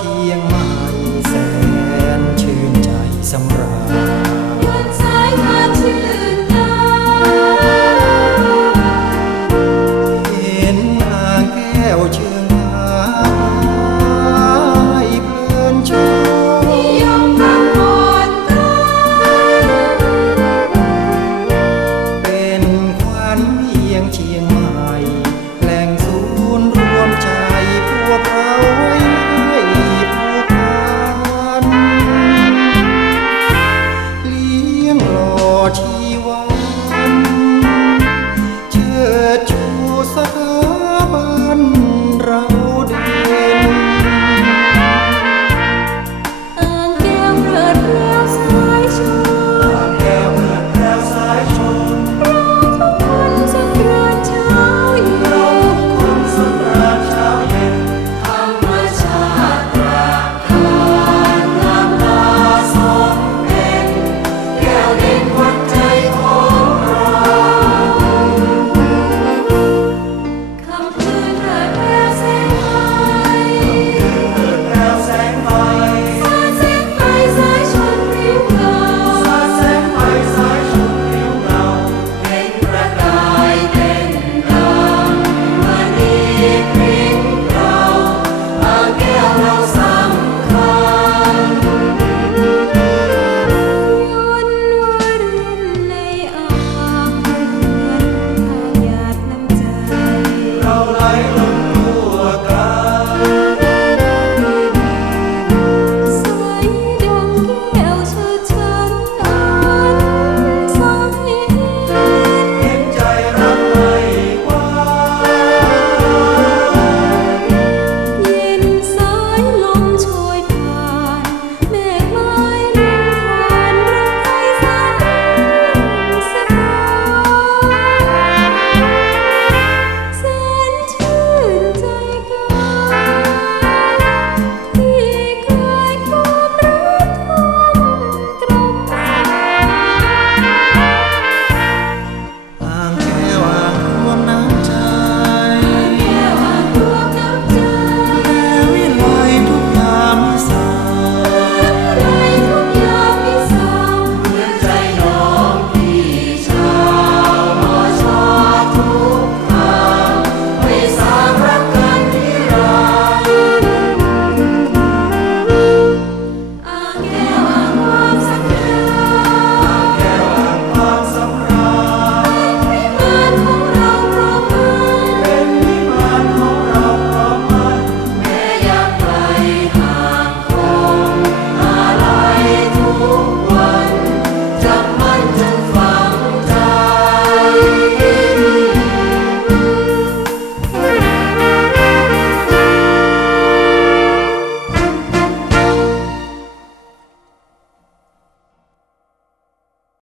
ជាងមក